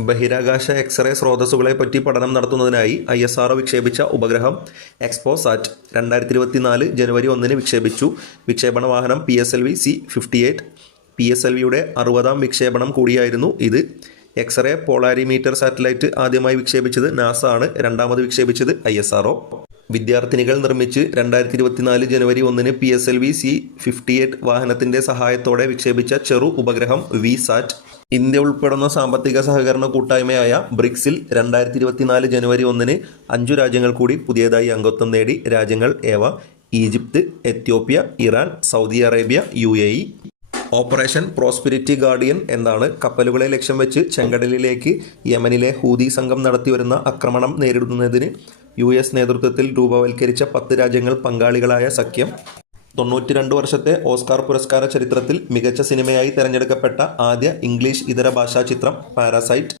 ബഹിരാകാശ എക്സ്റേ സ്രോതസ്സുകളെ പറ്റി പഠനം നടത്തുന്നതിനായി ഐ എസ് ആർ വിക്ഷേപിച്ച ഉപഗ്രഹം എക്സ്പോസാറ്റ് രണ്ടായിരത്തി ഇരുപത്തിനാല് ജനുവരി ഒന്നിന് വിക്ഷേപിച്ചു. വിക്ഷേപണ വാഹനം P S L V C fifty eight. P S L വിയുടെ അറുപതാം വിക്ഷേപണം കൂടിയായിരുന്നു ഇത്. എക്സ്റേ പോളാരിമീറ്റർ സാറ്റലൈറ്റ് ആദ്യമായി വിക്ഷേപിച്ചത് നാസ ആണ്. രണ്ടാമത് വിക്ഷേപിച്ചത് ഐ എസ് ആർ വിദ്യാർത്ഥിനികൾ നിർമ്മിച്ച് രണ്ടായിരത്തി ഇരുപത്തിനാല് ജനുവരി ഒന്നിന് P S L V C fifty eight വാഹനത്തിന്റെ സഹായത്തോടെ വിക്ഷേപിച്ച ചെറു ഉപഗ്രഹം വി സാറ്റ് ഇന്ത്യ ഉൾപ്പെടുന്ന സാമ്പത്തിക സഹകരണ കൂട്ടായ്മയായ ബ്രിക്സിൽ രണ്ടായിരത്തി ഇരുപത്തിനാല് ജനുവരി ഒന്നിന് അഞ്ചു രാജ്യങ്ങൾ കൂടി പുതിയതായി അംഗത്വം നേടി രാജ്യങ്ങൾ ഏവ Egypt Ethiopia Iran Saudi Arabia U operation prosperity guardian എന്നാണ് കപ്പലുകളെ ലക്ഷ്യം വെച്ച് ചെങ്കടലിലേക്ക് യമനിലെ ഹൂതി സംഘം നടത്തിവരുന്ന ആക്രമണം നേരിടുന്നതിന് യു എസ് നേതൃത്വത്തിൽ രൂപവൽക്കരിച്ച പത്ത് രാജ്യങ്ങൾ പങ്കാളികളായ സഖ്യം. തൊണ്ണൂറ്റി രണ്ട് വർഷത്തെ ഓസ്കാർ പുരസ്കാര ചരിത്രത്തിൽ മികച്ച സിനിമയായി തിരഞ്ഞെടുക്കപ്പെട്ട ആദ്യ ഇംഗ്ലീഷ് ഇതര ഭാഷാ ചിത്രം പാരാസൈറ്റ്.